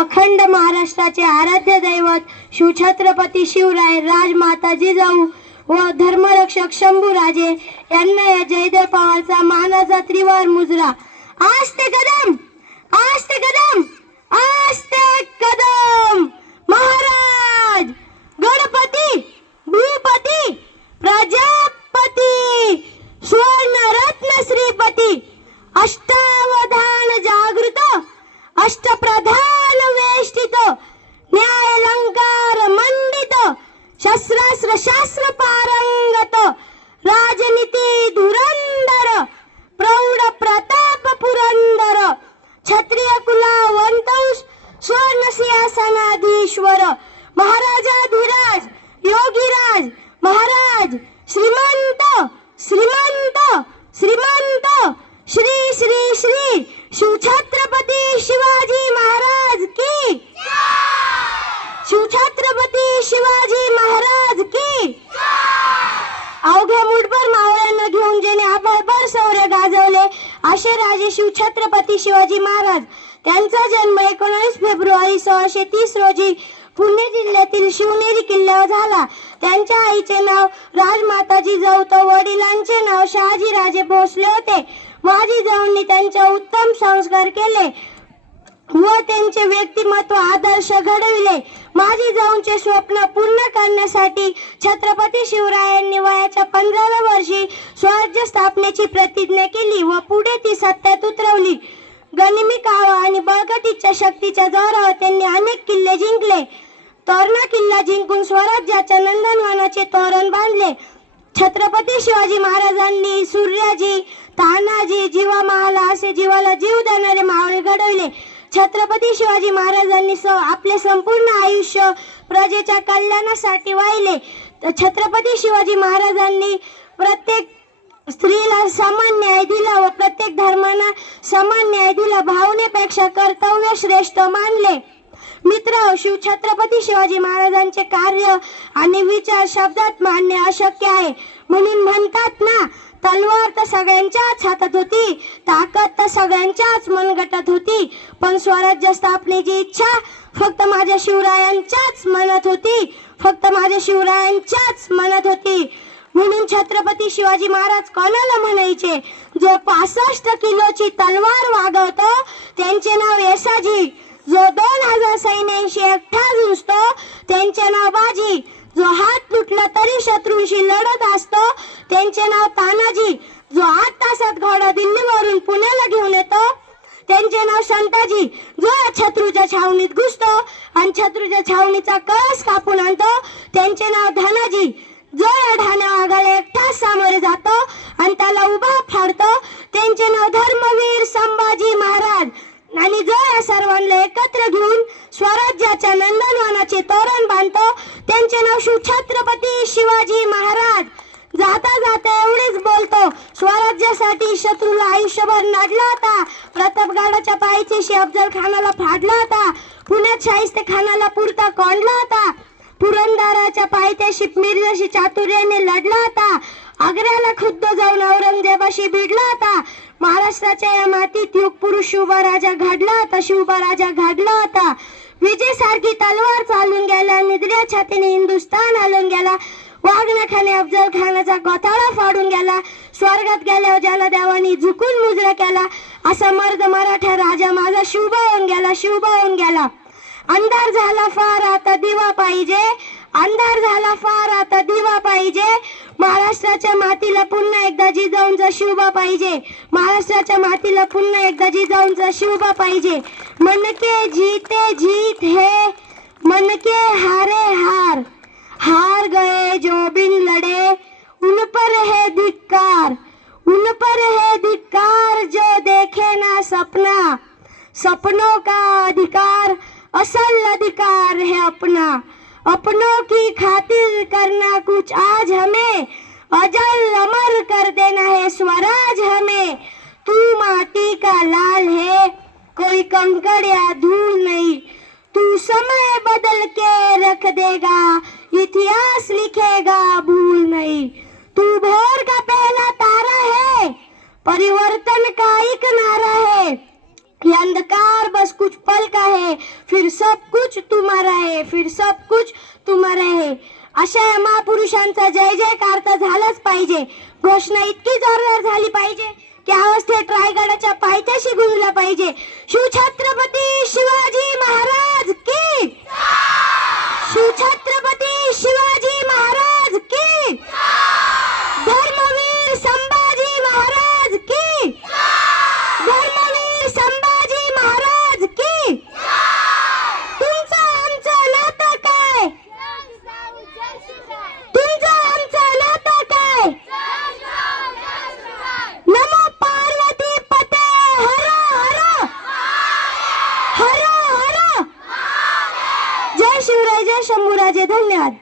अखंड महाराष्ट्राचे आराध्य दैवत शिवछत्रपती शिवराय, राजमाता जिजाऊ व धर्मरक्षक शंभूराजे यांना या जयदेव पवारचा मानाचा त्रिवार मुजरा. आस्ते कदम, आस्ते कदम, आस्ते कदम. महाराज गणपती, भूपती, प्रजापती, स्वर्णरत्न श्रीपती, अष्टावधान जागृत, अष्टप्रधान वेष्टित, न्यायालंकार मंडित, शस्त्रास्त्र शास्त्र पारंगत, राजनीती धुरंधर, प्रौढ प्रताप पुरंदर, क्षत्रिय कुलावंतंश, स्वर्ण सिंहासनाधीश्वर, महाराजाधिराज, योगीराज, महाराज, श्रीमंत, श्रीमंत, श्रीमंत, श्री श्री श्री शिवछत्रपती शिवाजी महाराज की, शिवछत्रपती शिवाजी महाराज की. अवघ्या मुठभर मावळ्यांना घेऊन ज्याने आभाळभर सौर्य गाजवले असे राजे शिवछत्रपती शिवाजी महाराज. त्यांचा जन्म 19 फेब्रुवारी 1630 रोजी पुणे जिल्ह्यातील शिवनेरी किल्ल्यावर झाला. त्यांच्या आईचे नाव राजमाता जिजाऊ तर वडिलांचे नाव शहाजीराजे भोसले होते. जिजाऊंनी त्यांच्या उत्तम संस्कार केले व त्यांचे व्यक्तिमत्व आदर्श घडविले. जिजाऊंचे स्वप्न पूर्ण करण्यासाठी छत्रपती शिवरायांनी वयाच्या 15व्या वर्षी स्वराज्य स्थापनेची प्रतिज्ञा केली व पुढे ती सत्यात उतरवली. गनिमी कावा आणि बळकटीच्या शक्तीच्या जोरावर त्यांनी अनेक किल्ले जिंकले. तोरणा किल्ला जिंकून स्वराज्याच्या नंदनवनाचे तोरण बांधले. छत्रपती शिवाजी महाराजांनी सूर्याजी, तानाजी, जीवा महाला असे जीवाला जीव देणारे मावळे घडवले. छत्रपती शिवाजी महाराजांनी आपले संपूर्ण आयुष्य प्रजेच्या कल्याणासाठी वाहिले. छत्रपती शिवाजी महाराजांनी प्रत्येक स्त्रीला समान न्याय दिला व प्रत्येक धर्माला समान न्याय दिला. भावनेपेक्षा कर्तव्य श्रेष्ठ मानले. मित्र, शिवछत्रपती शिवाजी महाराजांचे कार्य आणि विचार शब्दात मांडणे अशक्य आहे. म्हणून म्हणतात ना, तलवार तर सगळ्यांच्याच हातात होती, ताकद तर सगळ्यांच्याच मनगटात होती, पण स्वराज्य स्थापनेची इच्छा फक्त माझ्या शिवरायांच्याच मनात होती, फक्त माझ्या शिवरायांच्याच मनात होती. म्हणून छत्रपती शिवाजी महाराज कोणाला म्हणायचे? जो 65 किलोची तलवार वागवतो त्यांचे नाव येसाजी. जो 2000 सैन्यांशी एकटा झुंजतो त्यांचे नाव बाजी. जो हात तुटला तरी शत्रूंशी लढत असतो त्यांचे नाव तानाजी. जो 8 तासात घोडा दिल्लीवरून पुण्याला घेऊन येतो त्यांचे नाव संताजी. जो या शत्रूच्या छावणीत घुसतो आणि शत्रूच्या छावणीचा कळस कापून आणतो त्यांचे नाव धनाजी. जो या ढाण्या वाघाला एकटाच सामोरे जातो आणि त्याला उभा फाडतो त्यांचे नाव धर्मवीर संभाजी महाराज. आणि जो या सर्वांना एकत्र घेऊन स्वराज्याच्या नंदनवनाचे तोरण बांधतो त्यांचे नाव शिवछत्रपती शिवाजी महाराज. जाता जाता एवढेच बोलतो, स्वराज्यासाठी शत्रूला आयुष्यभर नाडला होता. प्रतापगडाच्या पायथ्याशी अफजल खानाला फाडला होता. पुण्यात शाहिस्ते खानाला पुरता कोंडला होता. पुरंदराच्या पायथ्याशी मिर्जाशी चातुर्याने लढला होता. आग्र्याला खुद्द जाऊन औरंगजेबाशी भिडला होता. महाराष्ट्राच्या या मातीत युग पुरुष शिवबा राजा घडला होता, शिवबा राजा घडला होता. विजय सारखी तलवार चालून गेला, निद्र्या छातीने हिंदुस्थान हलून गेला. वाघनखाने अफजल खानाचा गोताळा फाडून गेला. स्वर्गात गेल्यावर ज्याला देवानी झुकून मुजरा केला असा मर्द मराठा राजा माझा शिवबा होऊन गेला, शिवबा होऊन गेला. अंधार झाला फार आता दिवा पाहिजे, अंधार झाला फार आता दिवा पाहिजे. महाराष्ट्राच्या मातीला पुन्हा एकदा जिजाऊंचा शिवबा पाहिजे. महाराष्ट्राच्या मातीला पुन्हा एकदा जिजाऊंचा शिवबा पाहिजे. मन के जीते जीत है, मन के हारे हार, हार गए जो बिन लड़े उन पर है धिक्कार, उन पर है धिक्कार जो देखे ना सपना. सपनों का अधिकार असल अधिकार है अपना. अपनों की खातिर करना कुछ आज हमें, अजल अमर कर देना है स्वराज हमें. तू माटी का लाल है, कोई कंकड़ या धूल नहीं. तू समय बदल के रख देगा, इतिहास लिखेगा भूल नहीं. तू भोर का पहला तारा है, परिवर्तन का एक नारा है. ये अंधकार बस कुछ पल का है, है, फिर सब कुछ तुम्हारा है, फिर सब कुछ तुम्हारा है. अशा या महापुरुषांचा जय जयकार तर झालाच पाहिजे. घोषणा इतकी जोरदार झाली पाहिजे की आवाज थेट रायगडाच्या पायथ्याशी गुंजला पाहिजे. शिवछत्रपती शिवाजी महाराज की, शिवछत्रपती शिवाजी महाराज की, धर्मवीर संभाजी महाराज की, धर्मवीर संभाजी महाराज की. तुमचं आमचं नातं काय, तुमचं आमचं नातं काय. नमो पार्वती पते हर हर हर हर. जय शिवराय, जय शंभूराजे. धन्यवाद.